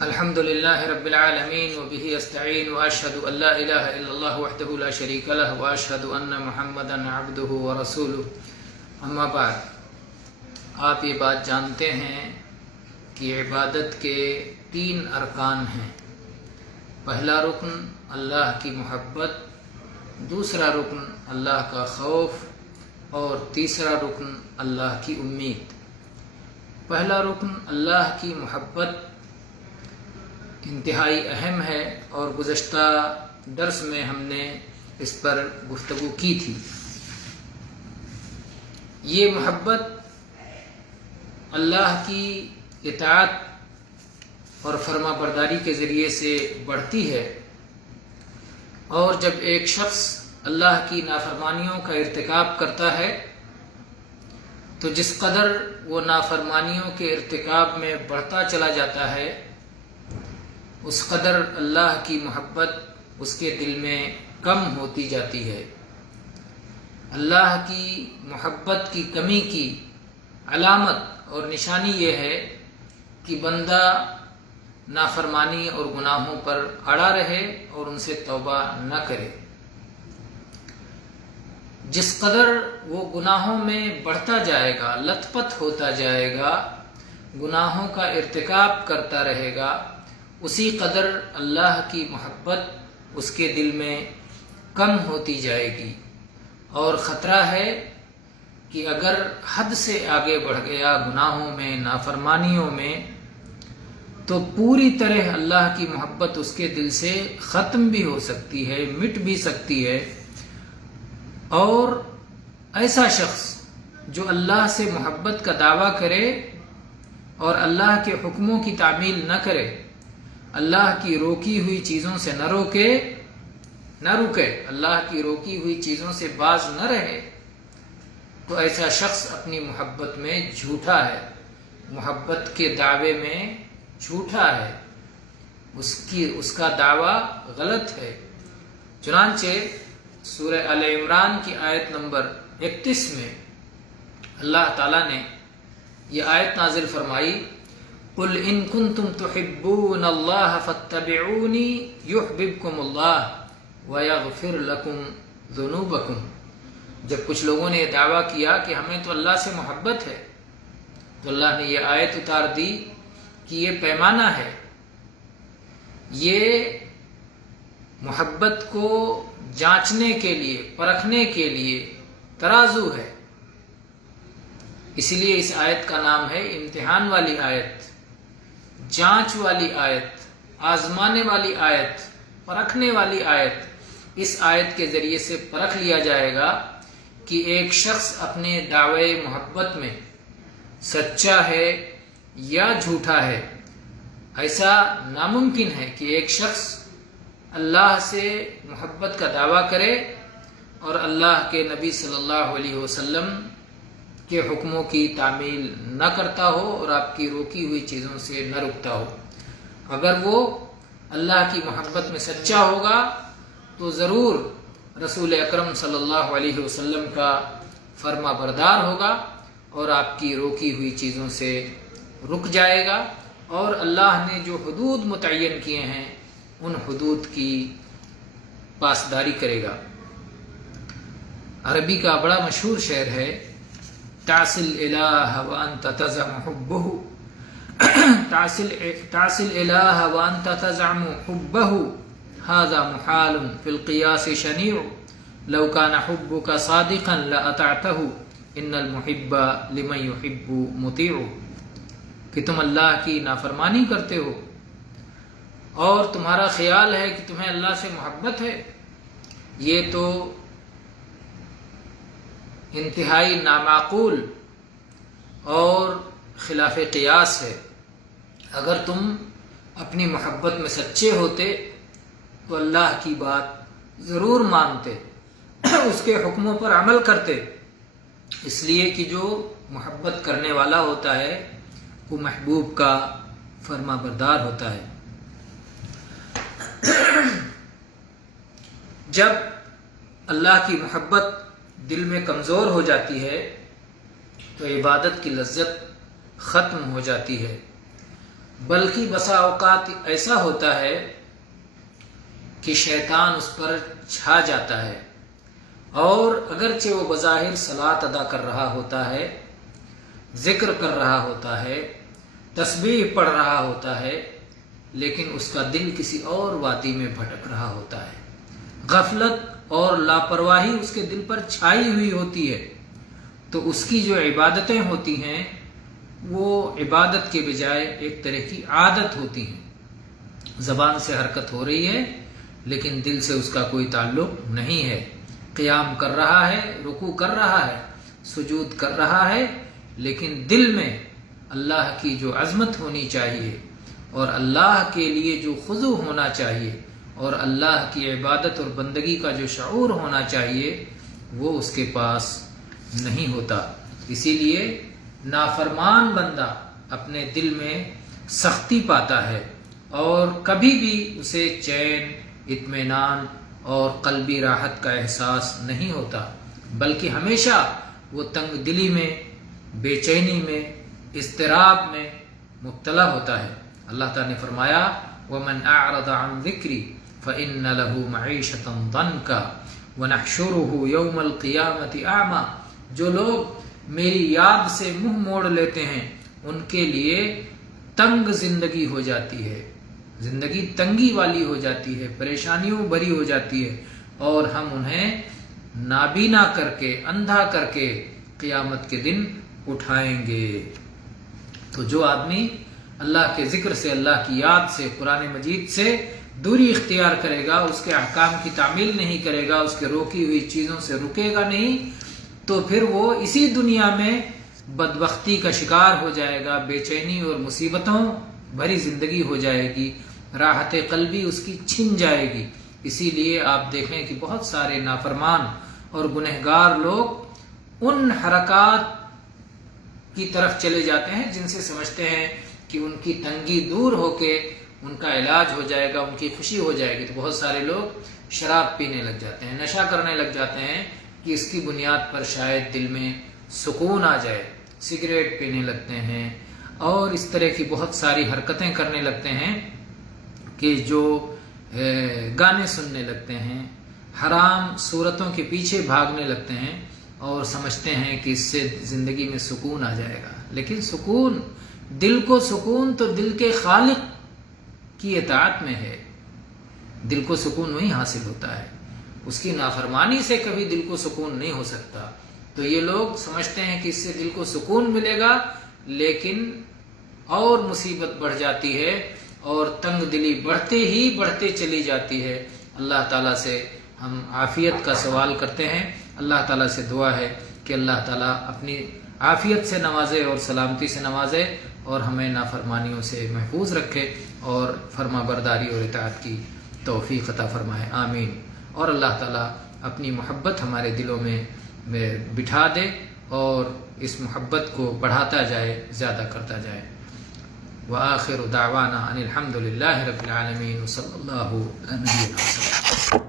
الحمد لله رب العالمين وبه استعين واشهد ان لا اله الا الله وحده لا شريك له واشهد ان محمدا عبده ورسوله اما بعد. آپ یہ بات جانتے ہیں کہ عبادت کے 3 ارکان ہیں. پہلا رکن اللہ کی محبت، دوسرا رکن اللہ کا خوف اور تیسرا رکن اللہ کی امید. پہلا رکن اللہ کی محبت انتہائی اہم ہے اور گزشتہ درس میں ہم نے اس پر گفتگو کی تھی. یہ محبت اللہ کی اطاعت اور فرما برداری کے ذریعے سے بڑھتی ہے، اور جب ایک شخص اللہ کی نافرمانیوں کا ارتکاب کرتا ہے تو جس قدر وہ نافرمانیوں کے ارتکاب میں بڑھتا چلا جاتا ہے اس قدر اللہ کی محبت اس کے دل میں کم ہوتی جاتی ہے. اللہ کی محبت کی کمی کی علامت اور نشانی یہ ہے کہ بندہ نافرمانی اور گناہوں پر اڑا رہے اور ان سے توبہ نہ کرے. جس قدر وہ گناہوں میں بڑھتا جائے گا، لت پت ہوتا جائے گا، گناہوں کا ارتکاب کرتا رہے گا، اسی قدر اللہ کی محبت اس کے دل میں کم ہوتی جائے گی. اور خطرہ ہے کہ اگر حد سے آگے بڑھ گیا گناہوں میں، نافرمانیوں میں، تو پوری طرح اللہ کی محبت اس کے دل سے ختم بھی ہو سکتی ہے، مٹ بھی سکتی ہے. اور ایسا شخص جو اللہ سے محبت کا دعویٰ کرے اور اللہ کے حکموں کی تعمیل نہ کرے، اللہ کی روکی ہوئی چیزوں سے نہ رکے، اللہ کی روکی ہوئی چیزوں سے باز نہ رہے، تو ایسا شخص اپنی محبت میں جھوٹا ہے، محبت کے دعوے میں جھوٹا ہے، اس کا دعویٰ غلط ہے. چنانچہ سورہ آل عمران کی آیت نمبر 31 میں اللہ تعالیٰ نے یہ آیت نازل فرمائی: قل ان کنتم تحبون اللہ فاتبعونی یحببکم اللہ ویغفر لکم ذنوبکم. جب کچھ لوگوں نے یہ دعویٰ کیا کہ ہمیں تو اللہ سے محبت ہے، تو اللہ نے یہ آیت اتار دی کہ یہ پیمانہ ہے، یہ محبت کو جانچنے کے لیے، پرکھنے کے لیے ترازو ہے. اسی لیے اس آیت کا نام ہے امتحان والی آیت، جانچ والی آیت، آزمانے والی آیت، پرکھنے والی آیت. اس آیت کے ذریعے سے پرکھ لیا جائے گا کہ ایک شخص اپنے دعوے محبت میں سچا ہے یا جھوٹا ہے. ایسا ناممکن ہے کہ ایک شخص اللہ سے محبت کا دعویٰ کرے اور اللہ کے نبی صلی اللہ علیہ وسلم کے حکموں کی تعمیل نہ کرتا ہو اور آپ کی روکی ہوئی چیزوں سے نہ رکتا ہو. اگر وہ اللہ کی محبت میں سچا ہوگا تو ضرور رسول اکرم صلی اللہ علیہ وسلم کا فرما بردار ہوگا اور آپ کی روکی ہوئی چیزوں سے رک جائے گا، اور اللہ نے جو حدود متعین کیے ہیں ان حدود کی پاسداری کرے گا. عربی کا بڑا مشہور شعر ہے: تعصي الإله وأنت تزعم حبه تعصي الإله وأنت تزعم حبه هذا محال في القياس شنيع لو كان حبك صادقا لأطعته إن المحب لمن يحب مطيع. کہ تم اللہ کی نافرمانی کرتے ہو اور تمہارا خیال ہے کہ تمہیں اللہ سے محبت ہے، یہ تو انتہائی نامعقول اور خلاف قیاس ہے. اگر تم اپنی محبت میں سچے ہوتے تو اللہ کی بات ضرور مانتے، اس کے حکموں پر عمل کرتے، اس لیے کہ جو محبت کرنے والا ہوتا ہے وہ محبوب کا فرما بردار ہوتا ہے. جب اللہ کی محبت دل میں کمزور ہو جاتی ہے تو عبادت کی لذت ختم ہو جاتی ہے. بلکہ بسا اوقات ایسا ہوتا ہے کہ شیطان اس پر چھا جاتا ہے، اور اگرچہ وہ بظاہر صلاۃ ادا کر رہا ہوتا ہے، ذکر کر رہا ہوتا ہے، تسبیح پڑھ رہا ہوتا ہے، لیکن اس کا دل کسی اور وادی میں بھٹک رہا ہوتا ہے۔ غفلت اور لاپرواہی اس کے دل پر چھائی ہوئی ہوتی ہے، تو اس کی جو عبادتیں ہوتی ہیں وہ عبادت کے بجائے ایک طرح کی عادت ہوتی ہیں۔ زبان سے حرکت ہو رہی ہے لیکن دل سے اس کا کوئی تعلق نہیں ہے۔ قیام کر رہا ہے، رکوع کر رہا ہے، سجود کر رہا ہے، لیکن دل میں اللہ کی جو عظمت ہونی چاہیے اور اللہ کے لیے جو خضوع ہونا چاہیے اور اللہ کی عبادت اور بندگی کا جو شعور ہونا چاہیے وہ اس کے پاس نہیں ہوتا۔ اسی لیے نافرمان بندہ اپنے دل میں سختی پاتا ہے اور کبھی بھی اسے چین، اطمینان اور قلبی راحت کا احساس نہیں ہوتا، بلکہ ہمیشہ وہ تنگ دلی میں، بے چینی میں، اضطراب میں مبتلا ہوتا ہے۔ اللہ تعالیٰ نے فرمایا وَمَنْ أَعْرَضَ عَنْ ذِكْرِي فَإِنَّ لَهُ مَعِيشَةً ضَنْكًا وَنَحْشُرُهُ يَوْمَ الْقِيَامَةِ أَعْمَى۔ جو لوگ میری یاد سے منہ موڑ لیتے ہیں ان کے لیے تنگ زندگی ہو جاتی ہے، زندگی تنگی والی ہو جاتی ہے، پریشانیوں بھری ہو جاتی ہے، اور ہم انہیں نابینا کر کے، اندھا کر کے قیامت کے دن اٹھائیں گے۔ تو جو آدمی اللہ کے ذکر سے، اللہ کی یاد سے، قرآن مجید سے دوری اختیار کرے گا، اس کے احکام کی تعمیل نہیں کرے گا، اس کے روکی ہوئی چیزوں سے رکے گا نہیں، تو پھر وہ اسی دنیا میں بدبختی کا شکار ہو جائے گا، بے چینی اور مصیبتوں بھری زندگی ہو جائے گی، راحت قلبی اس کی چھن جائے گی۔ اسی لیے آپ دیکھیں کہ بہت سارے نافرمان اور گنہگار لوگ ان حرکات کی طرف چلے جاتے ہیں جن سے سمجھتے ہیں کہ ان کی تنگی دور ہو کے ان کا علاج ہو جائے گا، ان کی خوشی ہو جائے گی۔ تو بہت سارے لوگ شراب پینے لگ جاتے ہیں، نشہ کرنے لگ جاتے ہیں کہ اس کی بنیاد پر شاید دل میں سکون آ جائے، سگریٹ پینے لگتے ہیں اور اس طرح کی بہت ساری حرکتیں کرنے لگتے ہیں کہ جو گانے سننے لگتے ہیں، حرام صورتوں کے پیچھے بھاگنے لگتے ہیں اور سمجھتے ہیں کہ اس سے زندگی میں سکون آ جائے گا۔ لیکن سکون، دل کو سکون تو دل کے خالق کی اطاعت میں ہے۔ دل کو سکون وہیں حاصل ہوتا ہے، اس کی نافرمانی سے کبھی دل کو سکون نہیں ہو سکتا۔ تو یہ لوگ سمجھتے ہیں کہ اس سے دل کو سکون ملے گا، لیکن اور مصیبت بڑھ جاتی ہے اور تنگ دلی بڑھتے ہی بڑھتے چلی جاتی ہے۔ اللہ تعالیٰ سے ہم عافیت کا سوال کرتے ہیں، اللہ تعالیٰ سے دعا ہے کہ اللہ تعالیٰ اپنی عافیت سے نوازے اور سلامتی سے نوازے اور ہمیں نافرمانیوں سے محفوظ رکھے اور فرما برداری اور اطاعت کی توفیق عطا فرمائے، آمین۔ اور اللہ تعالیٰ اپنی محبت ہمارے دلوں میں بٹھا دے اور اس محبت کو بڑھاتا جائے، زیادہ کرتا جائے۔ وآخر دعوانا ان الحمد للہ رب العالمین، وصلی اللہ علیہ وسلم۔